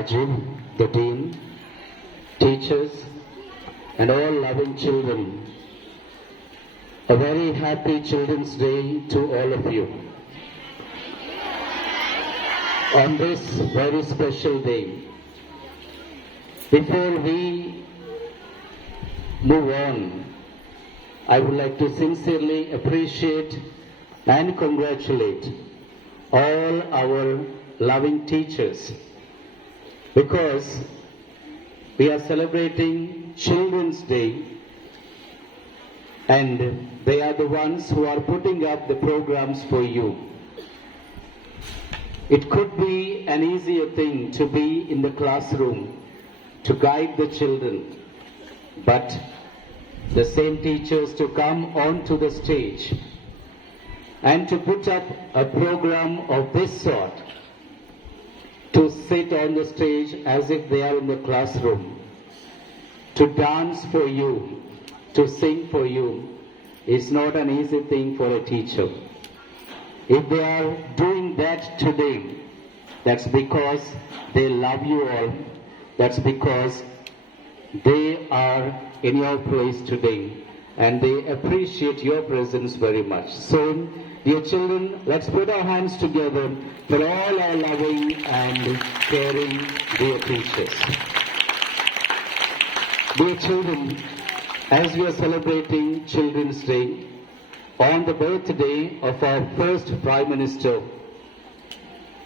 Rajiv, the dean, teachers, and all loving children. A very happy Children's Day to all of you. On this very special day, before we move on, I would like to sincerely appreciate and congratulate all our loving teachers, because we are celebrating Children's Day and they are the ones who are putting up the programs for you. It could be an easier thing to be in the classroom to guide the children, but the same teachers to come onto the stage and to put up a program of this sort, to sit on the stage as if they are in the classroom, to dance for you, to sing for you, is not an easy thing for a teacher. If they are doing that today, that's because they love you all. That's because they are in your place today and they appreciate your presence very much. So, dear children, let's put our hands together for all our loving and caring dear teachers. Dear children, as we are celebrating Children's Day, on the birthday of our first Prime Minister,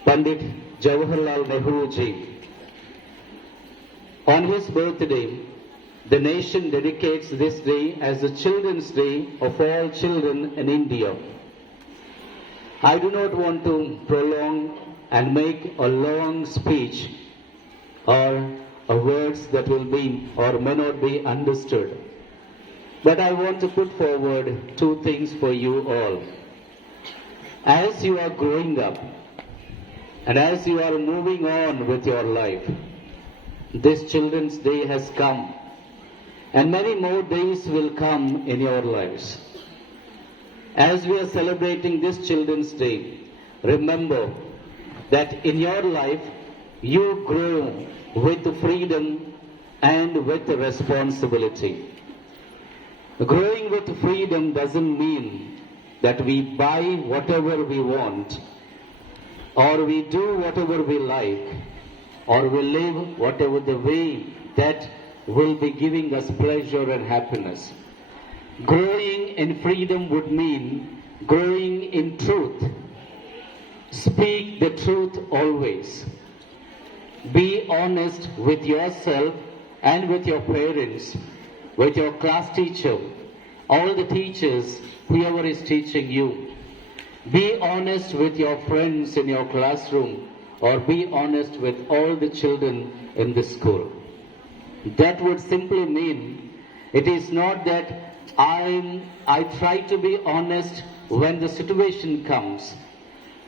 Pandit Jawaharlal Nehru ji, on his birthday, the nation dedicates this day as the Children's Day of all children in India. I do not want to prolong and make a long speech or words that will be or may not be understood. But I want to put forward two things for you all. As you are growing up and as you are moving on with your life, this Children's Day has come and many more days will come in your lives. As we are celebrating this Children's Day, remember that in your life you grow with freedom and with responsibility. Growing with freedom doesn't mean that we buy whatever we want, or we do whatever we like, or we live whatever the way that will be giving us pleasure and happiness. Growing in freedom would mean growing in truth. Speak the truth always. Be honest with yourself and with your parents, with your class teacher, all the teachers, whoever is teaching you. Be honest with your friends in your classroom, or be honest with all the children in the school. That would simply mean it is not that I try to be honest when the situation comes,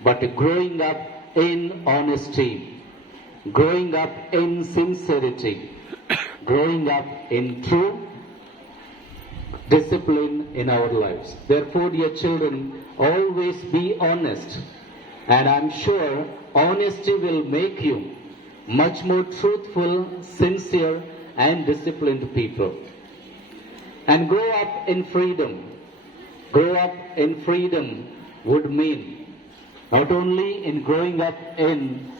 but growing up in honesty, growing up in sincerity, growing up in true discipline in our lives. Therefore, dear children, always be honest, and I'm sure honesty will make you much more truthful, sincere, and disciplined people. And grow up in freedom. Grow up in freedom would mean not only in growing up in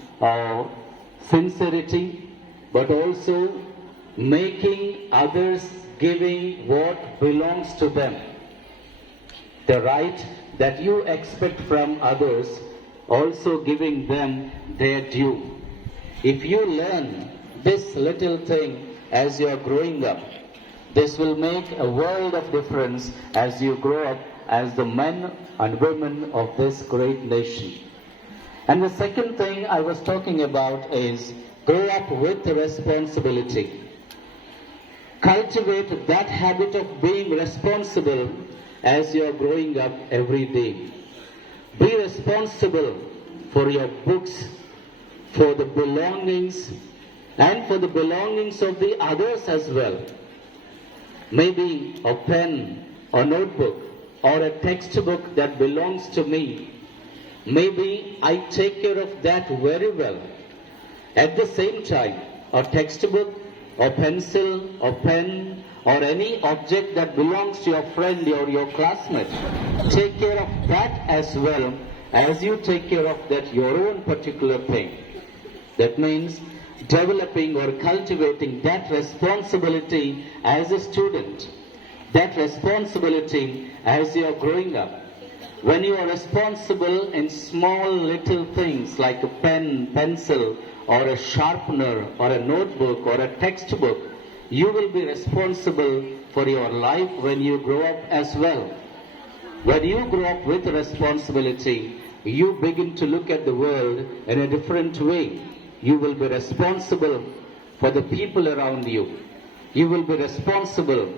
sincerity, but also making others giving what belongs to them. The right that you expect from others, also giving them their due. If you learn this little thing as you are growing up, this will make a world of difference as you grow up as the men and women of this great nation. And the second thing I was talking about is grow up with responsibility. Cultivate that habit of being responsible as you are growing up every day. Be responsible for your books, for the belongings, and for the belongings of the others as well. Maybe a pen, a notebook, or a textbook that belongs to me. Maybe I take care of that very well. At the same time, a textbook, or pencil, or pen, or any object that belongs to your friend or your classmate, take care of that as well as you take care of that your own particular thing. That means developing or cultivating that responsibility as a student, that responsibility as you are growing up. When you are responsible in small little things like a pen, pencil, or a sharpener, or a notebook, or a textbook, you will be responsible for your life when you grow up as well. When you grow up with responsibility, you begin to look at the world in a different way. You will be responsible for the people around you. You will be responsible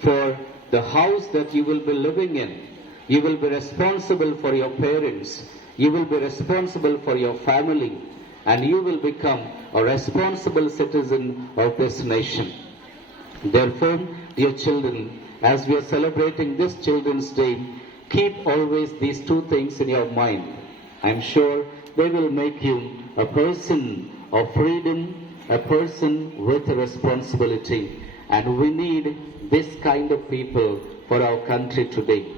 for the house that you will be living in. You will be responsible for your parents. You will be responsible for your family. And you will become a responsible citizen of this nation. Therefore, dear children, as we are celebrating this Children's Day, keep always these two things in your mind. I am sure they will make you a person of freedom, a person with a responsibility. And we need this kind of people for our country today.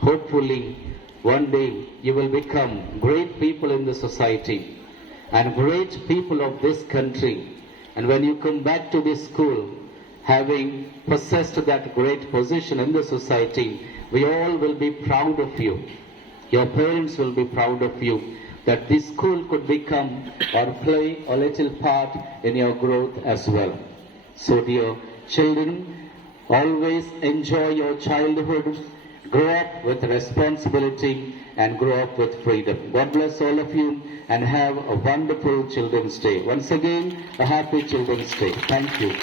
Hopefully, one day you will become great people in the society and great people of this country. And when you come back to this school, having possessed that great position in the society, we all will be proud of you. Your parents will be proud of you, that this school could become or play a little part in your growth as well. So dear children, always enjoy your childhood, grow up with responsibility and grow up with freedom. God bless all of you and have a wonderful Children's Day. Once again, a happy Children's Day. Thank you.